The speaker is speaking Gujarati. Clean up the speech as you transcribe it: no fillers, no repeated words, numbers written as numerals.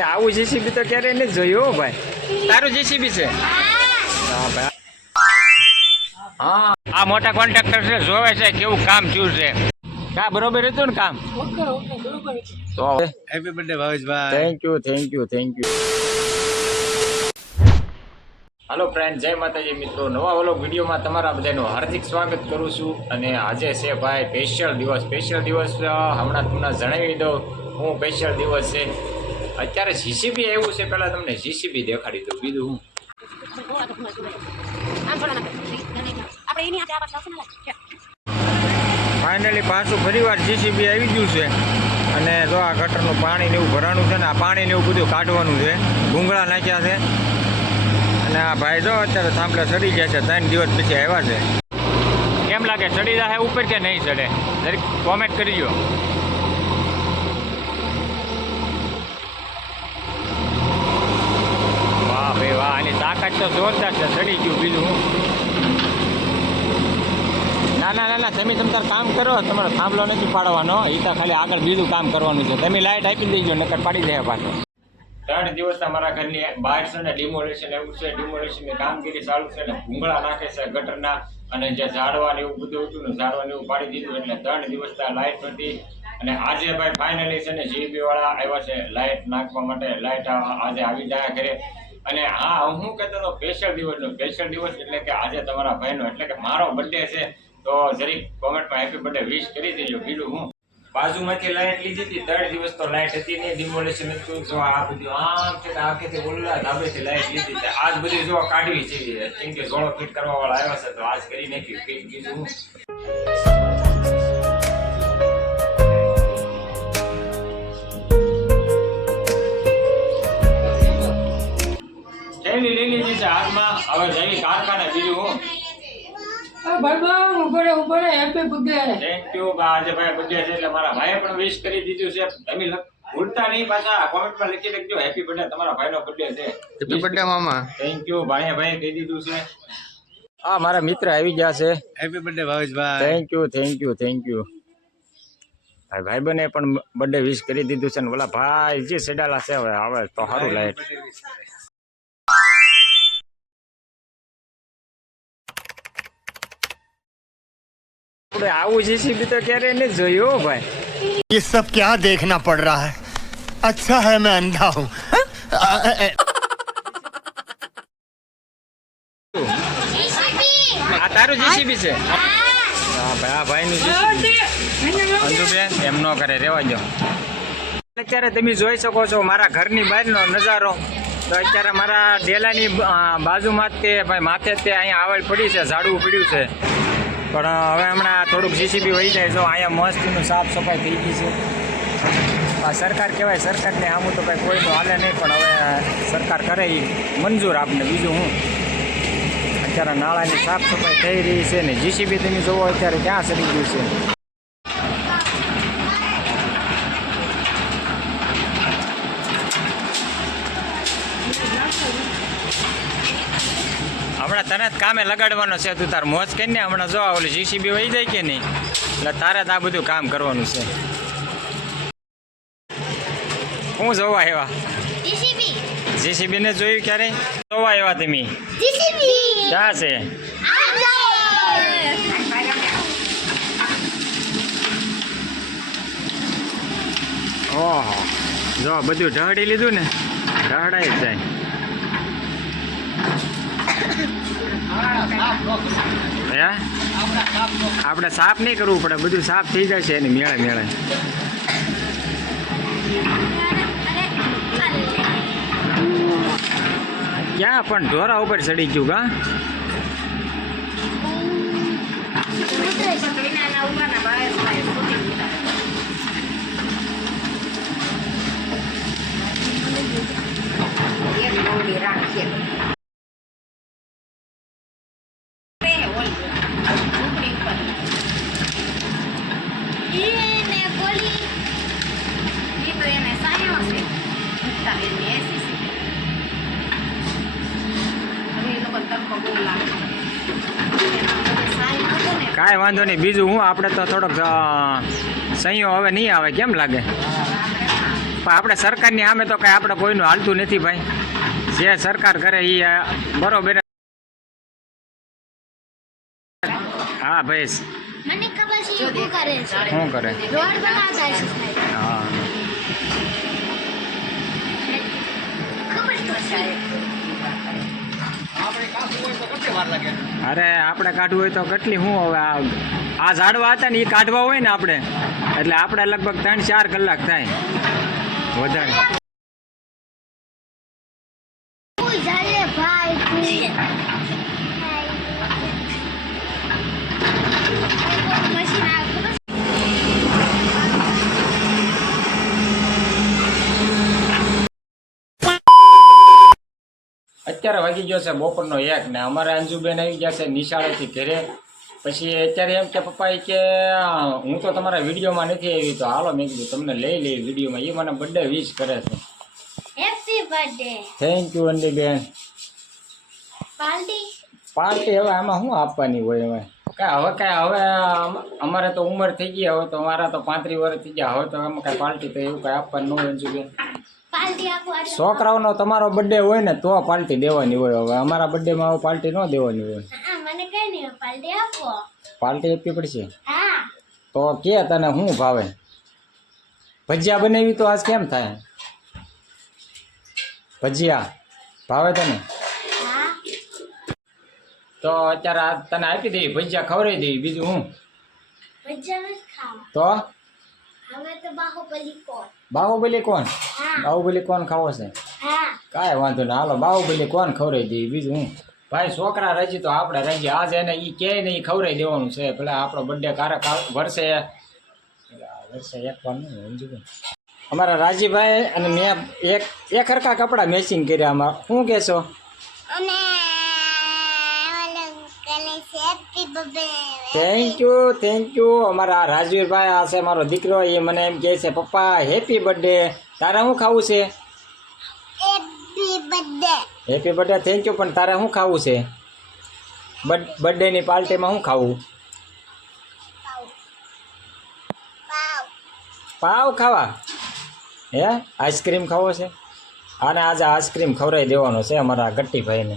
આપણે આવું જીસીબી તો ક્યારેય નથી જોયું હો ભાઈ. તારું જીસીબી છે? હા ભાઈ. હા, આ મોટા કોન્ટ્રાક્ટર છે, જોવે છે કેવું કામ થયું છે. કા બરોબર હતું ને કામ? તો happy birthday Bhaveshbhai. Thank you. Hello friend, જય માતાજી મિત્રો. નવા વ્લોગ વિડીયોમાં તમારા બધાનું હાર્દિક સ્વાગત કરું છું. અને આજે છે ભાઈ સ્પેશિયલ દિવસ. હમણાં તમને જણાવી દઉં હું સ્પેશિયલ દિવસ છે. અત્યારે જીસીબી આવ્યું છે. પહેલાં તમને જીસીબી દેખાડી દઉં. બીજું હું ફાઇનલી પાછું ફરીવાર જીસીબી આવી ગયું છે. અને જો આ ગટરનું પાણી ને એવું ભરાણું છે ને આ પાણી ને એવું બધું કાઢવાનું છે. ભૂંગળા નાખ્યા છે. અને આ ભાઈ જો અત્યારે થાંભલા ચડી ગયા છે. 3 દિવસ પછી આવ્યા છે. કેમ લાગે, ચડી જાય ઉપર કે નહીં ચડે? જરીક કોમેન્ટ કરી દો. વાહ ભાઈ વાહ, આની તાકાત તો જોરદાર છે. ચડી ગયું. બીજું હું ના તમે તમારે કામ કરો. તમારો થાંભલો નથી પાડવાનો. એ તો ખાલી આગળ બીજું કામ કરવાનું છે. તમે લાઈટ આપી દેજો, નકર પાડી દે પાછો. 3 દિવસ અમારા ઘરની બહાર છે ને ડિમોલેશન એવું છે. ડિમોલેશનની કામગીરી ચાલુ છે ને ભૂંગળા નાખે છે ગટરના. અને જે ઝાડવા ને એવું બધું હતું ને ઝાડવાને એવું પાડી દીધું. એટલે 3 દિવસ લાઇટ નથી. અને આજે ભાઈ ફાઇનલી છે ને જીબી વાળા આવ્યા છે લાઇટ નાખવા માટે. લાઇટ આજે આવી જાય ઘરે. અને હા, હું કહેતો હતો સ્પેશિયલ દિવસ એટલે કે આજે તમારા ભાઈનો એટલે કે મારો બર્થડે છે. તો જરીક કોમેન્ટમાં હેપી બર્થડે વિશ કરી દેજો. બીજું હું બાજુમાંથી લાઈટ લીધી હતી. 3 દિવસ તો લાઈટ હતી નહીં, ડિમોલેશન હતું. જો આ બધું આમ છે આખેથી ઓલા ધાબેથી લાઈટ લીધી હતી. આજ બધી જો કાઢવી છે. કેમ કે જોડો ફિટ કરવા વાળા આવ્યા છે તો આજ કરી નાખ્યું ફિટ. બીજું હું લઈ લીધી છે હાથમાં. હવે જઈ કારખાને. બીજું હું થેન્ક યુ. આજે ભાઈ બર્થડે છે એટલે મારા ભાઈએ પણ વિશ કરી દીધું છે. તમે ભૂલતા નહીં, પાછા કોમેન્ટમાં લખી લખજો હેપી બર્થડે. તમારા ભાઈનો બર્થડે છે. હેપી બર્થડે મામા. Thank you. ભાઈએ કહી દીધું છે. હા, મારા મિત્ર આવી ગયા છે. Happy birthday Bhaveshbhai. Thank you. ભાઈ બને પણ બર્થડે વિશ કરી દીધું છે ને ઓલા ભાઈ જે સેડાલા છે હવે તો સારું લાઈટ. આવું જીસીબી તો ક્યારેય નથી જોયું હો ભાઈ. ये सब क्या देखना पड़ रहा है? अच्छा है मैं अंधा हूँ. આ તારું જીસીબી છે? હા ભાઈ, આ ભાઈનું જીસીબી. અંજુબેન એમ ન કરે, રેવા દો. અત્યારે તમે જોઈ શકો છો મારા ઘરની બહારનો નજારો. તો અત્યારે મારા ડેલાની બાજુમાં જ તે ભાઈ માથે તે અહીંયા આવડ પડી છે, ઝાડવું પડ્યું છે. પણ હવે હમણાં થોડુંક જીસીબી વહી જાય. જો અહીંયા મસ્તીનું સાફ સફાઈ થઈ ગઈ છે. આ સરકાર કહેવાય, સરકારને આમું તો કંઈ કોઈ તો હાલે નહીં. પણ હવે સરકાર કરે એ મંજૂર આપને. બીજું હું અત્યારે નાળાની સાફ સફાઈ થઈ રહી છે ને જીસીબી તમે જોવો અત્યારે ક્યાં ચડી ગયું છે. હમણાં તને જ કામે લગાડવાનો છે. તું તાર મોજ કરીને હમણાં જો ઓલી જીસીબી વહી જાય કે નહીં એટલે તારે જ આ બધું કામ કરવાનું છે. હું જોવા આવ્યા? જીસીબી ને જોયું ક્યારે જોવા આવ્યા તમે? ક્યાં છે? ઓહો, જો બધું ઢળી લીધું ને, ઢળાઈ જ જાય. આપણે સાફ નહીં કરવું પડે, બધું સાફ થઈ જાય છે એની મેળે. ક્યાં પણ ઢોરા ઉપર ચડી ગયું કા? કાંઈ વાંધો નહીં. બીજું હું આપણે તો થોડોક સહીઓ હવે નહીં આવે કેમ લાગે? પણ આપણે સરકારની સામે તો કાંઈ આપણે કોઈનું હાલતું નથી ભાઈ. જે સરકાર કરે એ બરોબર. હા ભાઈ મને ખબર છે એ શું કરે છે. શું કરે? રોડ બનાવતા છે. હા ખબર તો છે. અરે આપણે કાઢવું હોય તો કેટલી શું હવે આ ઝાડવા હતા ને એ કાઢવા હોય ને આપણે એટલે આપણે લગભગ 3-4 કલાક થાય વધારે. કોઈ જાલે ભાઈ મશીન આ ખબર છે? અત્યારે વાગી ગયો છે બપોરનો 1 ને અમારા અંજુબેન આવી ગયા છે નિશાળેથી ઘરે. પછી અત્યારે એમ કે પપ્પા કે હું તો તમારા વિડીયોમાં નથી આવી તો હાલો મેં કીધું તમને લઈ વિડીયોમાં. એ મને બર્થડે વિશ કરે છે. Happy birthday. થેન્ક યુ અંડીબેન. પાર્ટી પાર્ટી હવે આમાં શું આપવાની હોય હવે હવે અમારે તો ઉંમર થઈ ગઈ. હવે તો અમારા તો 35 વર્ષ થઈ ગયા. હવે તો અમે કાંઈ પાર્ટી તો એવું કાંઈ આપવાનું ન હોય અંજુબેન. પાર્ટી આપો. છોકરાઓનો તમારો બર્થડે હોય ને તો પાર્ટી દેવાની હોય. હવે અમારા બર્થડેમાં હવે પાર્ટી ન દેવાની હોય. હા મને કઈ નહીં પાર્ટી આપો. પાર્ટી આપવી પડશે. હા તો કે તને શું ભાવે? ભજીયા બનાવી તો આજ કેમ થાય? ભજીયા ભાવે તને? હા તો અત્યારે આ તને આપી દેવી ભજીયા ખવડાવી દેવી. બીજું હું ભજીયા નથી ખાવા. તો હવે તો બાહુબલી કોણ. બાહુબલી કોણ? હા બાહુબલી કોણ ખાવો છે? હા કાંઈ વાંધો નહીં હાલો બાહુબલી કોણ ખવડાવી દેવી. બીજું હું ભાઈ છોકરા રજી તો આપણે રજી. આજ એને એ કહે ને એ ખવડાવી દેવાનું છે. પેલા આપણો બર્થડે વર્ષે 1 વાર નહીં સમજી ગયું. અમારા રાજીભાઈ અને મેં એક હરખા કપડાં મેચિંગ કર્યા. આમાં શું કહેશો? અને હેપી બર્થડે. Thank you. અમારા રાજવીરભાઈ આ છે મારો દીકરો. એ મને એમ કહે છે પપ્પા હેપી બર્થડે. તારે શું ખાવું છે? Happy birthday. Happy birthday thank you. પણ તારે શું ખાવું છે? બર્થડેની પાર્ટીમાં શું ખાવું? પાવ ખાવા? હે આઈસ્ક્રીમ ખાવો છે? આને આજે આઈસ્ક્રીમ ખવડાવી દેવાનો છે અમારા ગટ્ટીભાઈને.